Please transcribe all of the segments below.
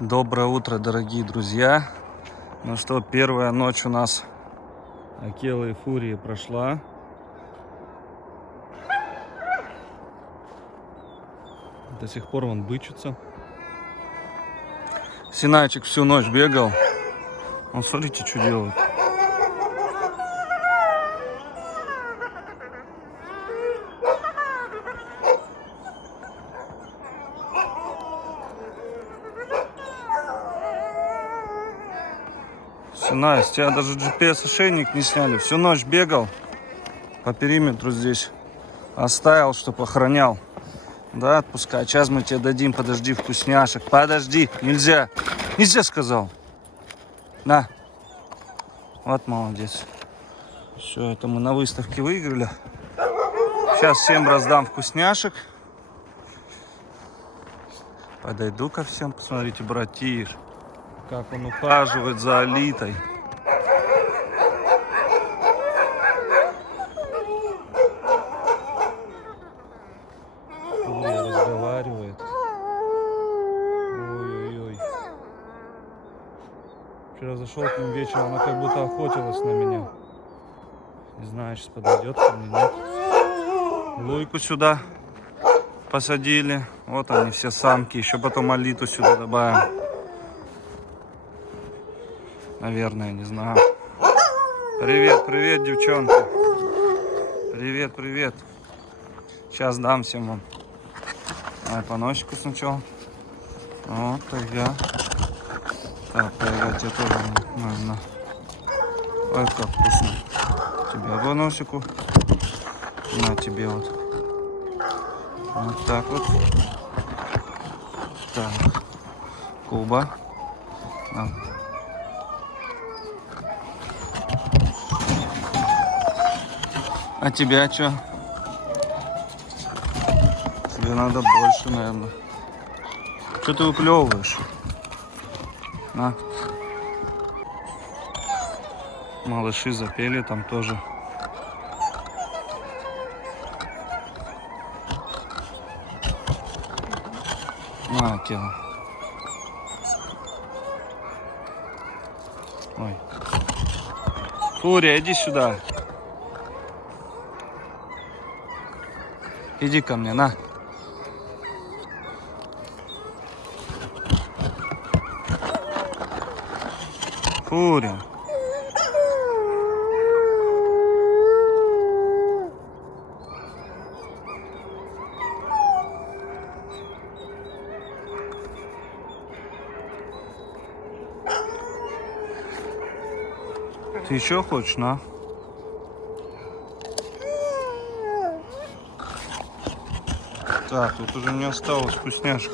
Доброе утро, дорогие друзья. Ну что, первая ночь у нас Акелы и Фурии прошла. До сих пор он бычится. Синайчик всю ночь бегал. Он, смотрите, что делает. Синай, с тебя даже GPS-ошейник не сняли. Всю ночь бегал по периметру здесь. Оставил, чтоб охранял. Да, отпускай. Сейчас мы тебе дадим, подожди, вкусняшек. Подожди, нельзя. Нельзя, сказал. На. Вот молодец. Все, это мы на выставке выиграли. Сейчас всем раздам вкусняшек. Подойду ко всем. Посмотрите, братиш, как он ухаживает за Алитой. Фурия разговаривает. Ой-ой-ой. Вчера зашел к ним вечером, она как будто охотилась на меня. Не знаю, сейчас подойдет ко мне, нет. Луйку сюда посадили. Вот они все самки. Еще потом Алиту сюда добавим. Наверное, не знаю. Привет, привет, девчонки. Привет, привет. Сейчас дам всем вам. Давай по носику сначала. Вот, тайга. Так, тайга, тебе тоже нужно. Ой, как вкусно. Тебе по носику. На тебе вот. Вот так вот. Так. Куба. На. А тебя что? Тебе надо больше, наверное. Что ты выклевываешь? На. Малыши запели там тоже. На, Акела. Ой. Фурия, иди сюда. Иди ко мне, на. Фурия. Ты еще хочешь, на? Так, тут уже не осталось вкусняшек.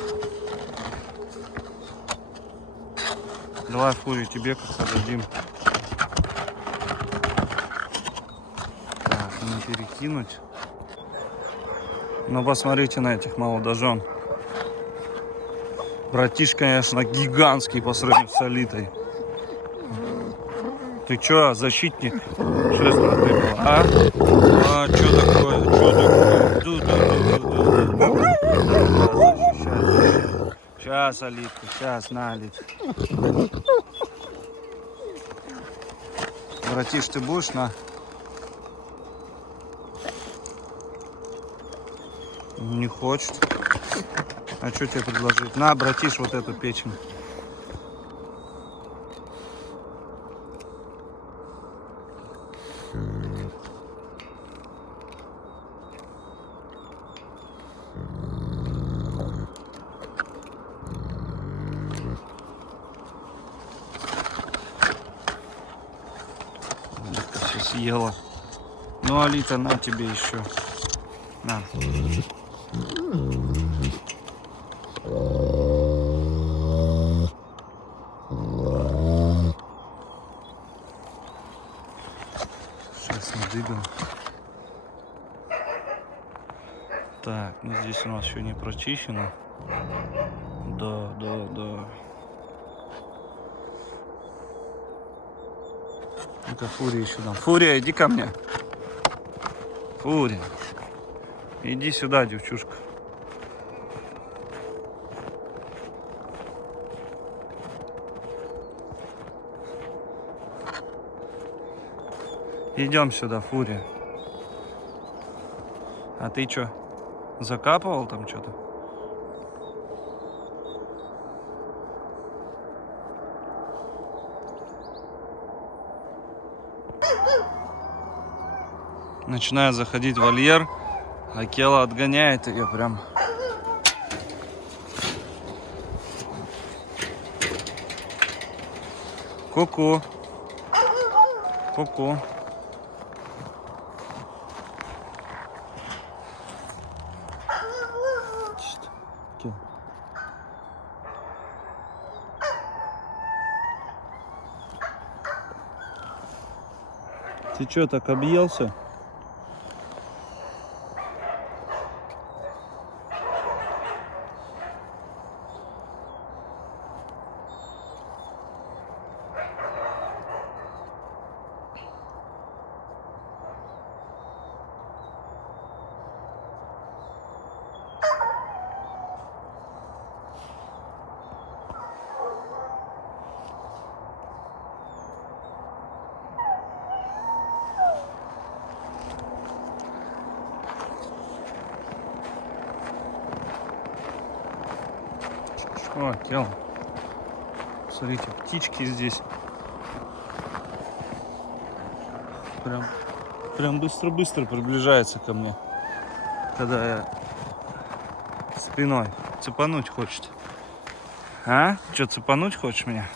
Давай, Фури, тебе как дадим. Так, не перекинуть. Но посмотрите на этих молодожен. Братиш, конечно, гигантский по сравнению с Алитой. Ты чё, защитник? Что это за ты был, а? А, чё такое? Чё такое? Сейчас, Алитка, сейчас, на, Алит. Братиш, ты будешь, на? Не хочет. А что тебе предложить? На, братиш, вот эту печень. Все съела. Ну, Алита, на тебе еще. На. Сейчас надыбим. Так, ну здесь у нас еще не прочищено. Да. Ну-ка, Фурия еще там. Фурия, иди ко мне. Фурия. Иди сюда, девчушка. Идем сюда, Фурия. А ты чё, закапывал там что-то? Начинает заходить в вольер, а Кела отгоняет ее прям. Ку-ку. Ку-ку. Кел. Ты чё, так объелся? О, Кел. Смотрите, птички здесь. Прям быстро-быстро приближается ко мне. Когда я спиной. Цепануть хочет. А? Че, цепануть хочешь меня?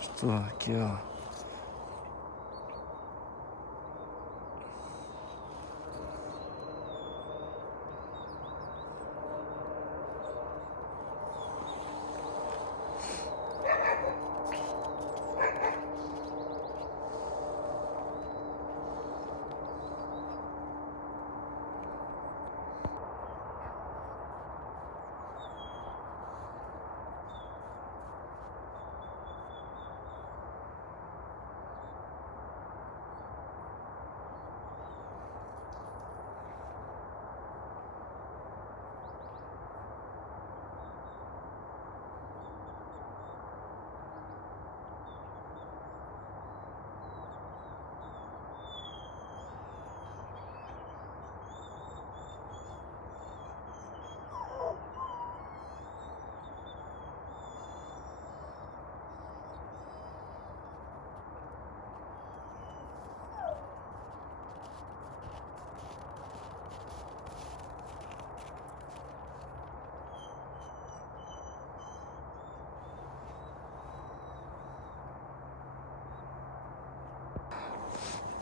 Что, Кел?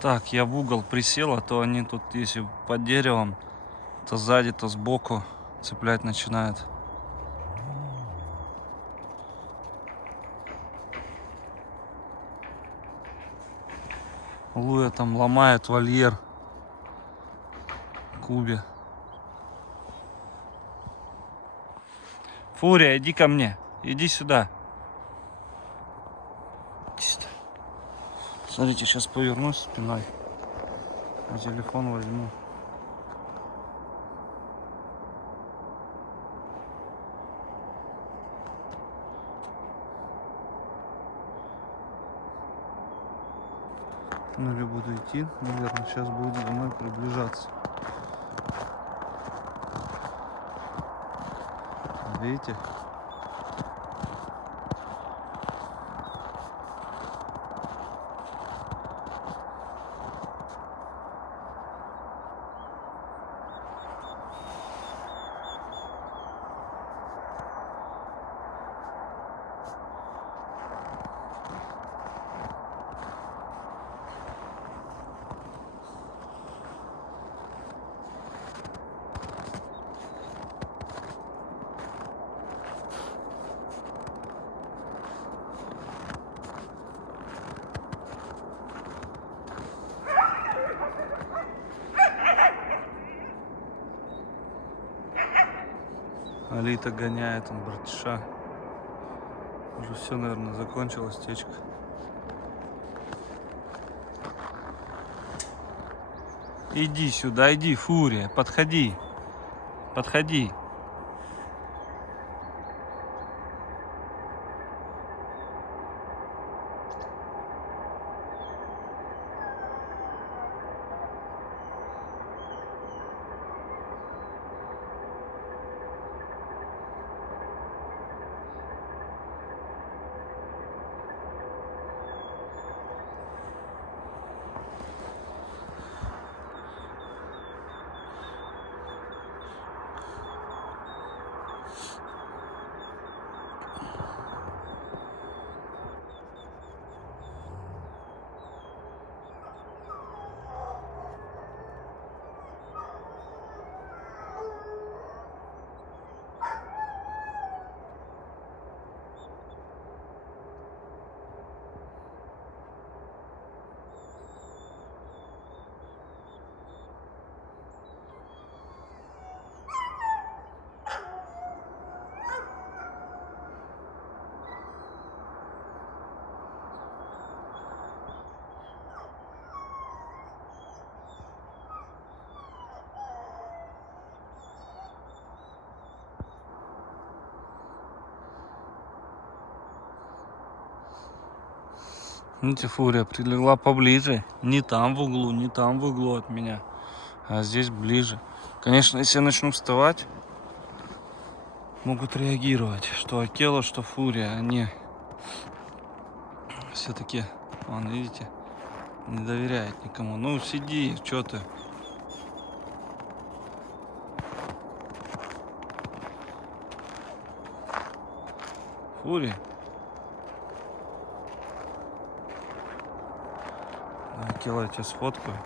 Так, я в угол присел, а то они тут, если под деревом, то сзади, то сбоку цеплять начинают. Луя там ломает вольер Кубе. Фурия, иди ко мне. Иди сюда. Смотрите, сейчас повернусь спиной. А телефон возьму. Ну или буду идти, наверное, сейчас будет за мной приближаться. Видите? Алита гоняет, он братиша. Уже все, наверное, закончилась течка. Иди сюда, иди, Фурия, подходи. Подходи. Видите, фурия прилегла поближе. Не там в углу, не там в углу от меня. А здесь ближе. Конечно, если я начну вставать, могут реагировать. Что Акела, что фурия. Они все-таки, вон, видите, не доверяет никому. Ну, сиди, что ты. Фурия. Акела, я тебя сфоткаю.